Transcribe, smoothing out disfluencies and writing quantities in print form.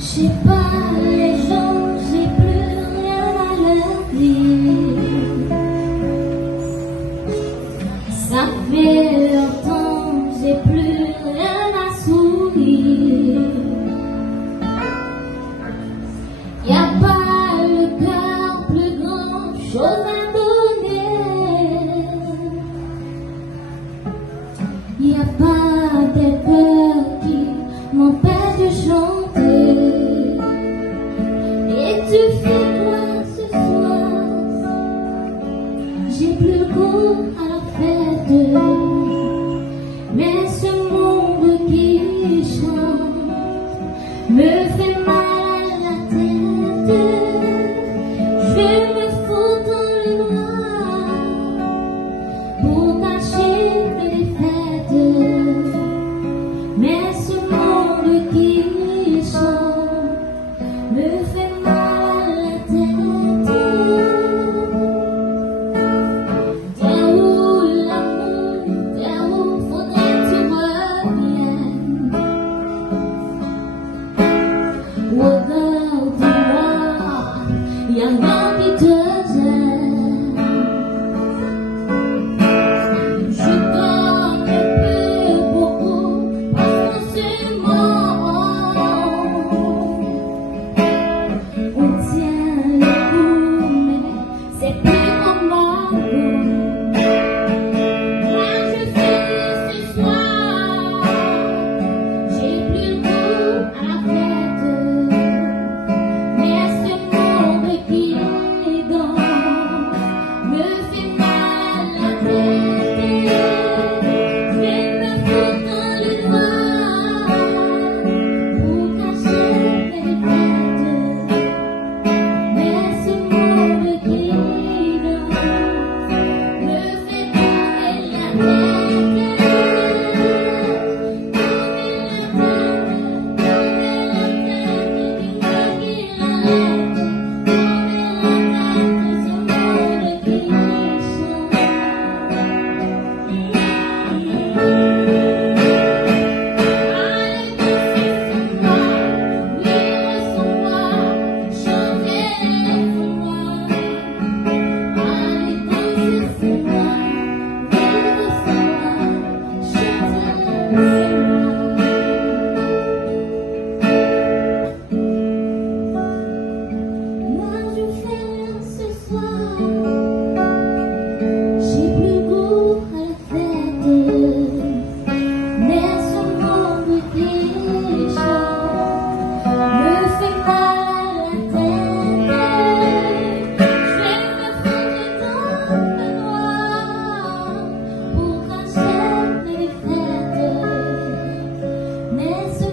J'ai pas les gens, j'ai plus rien à leur dire. Ça fait longtemps, j'ai plus rien à sourire. Y'a pas le cœur plus grand chose à donner. Y'a pas des peurs qui m'empêchent de chanter. Et tu fais quoi ce soir? J'ai plus le goût à la fête. Mais ce monde qui chante me fait mal à la tête. Je me fous dans le noir pour cacher mes défaites. Mais ce monde qui chante me fait mal à la tête. T'es où l'amour? T'es où? Faudrait que tu reviennes. Autour de moi, y'a un gars qui te gêne. Je donne plus beaucoup parce que c'est mort. On tient le coup, mais c'est plus comme avant. Moi je finis ce soir, j'ai plus le goût à la fête. Mais ce monde qui danse me fait mal à la tête. Je me fous dans le noir pour cacher mes défaites. Mais ce monde qui danse me fait tomber la tête. Moi je fais rien ce soir, j'ai plus le goût à la fête. Mais ce monde qui chante me fait mal à la tête. Je vais me foutre dans le noir pour cacher mes défaites. Mais ce